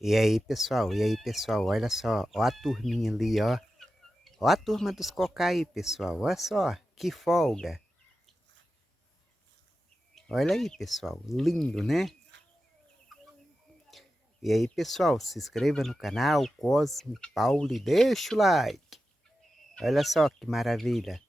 E aí, pessoal? E aí, pessoal? Olha só, ó a turminha ali, ó. Ó a turma dos cocá aí, pessoal. Olha só, que folga. Olha aí, pessoal. Lindo, né? E aí, pessoal, se inscreva no canal Cosme Paulo e deixa o like. Olha só que maravilha.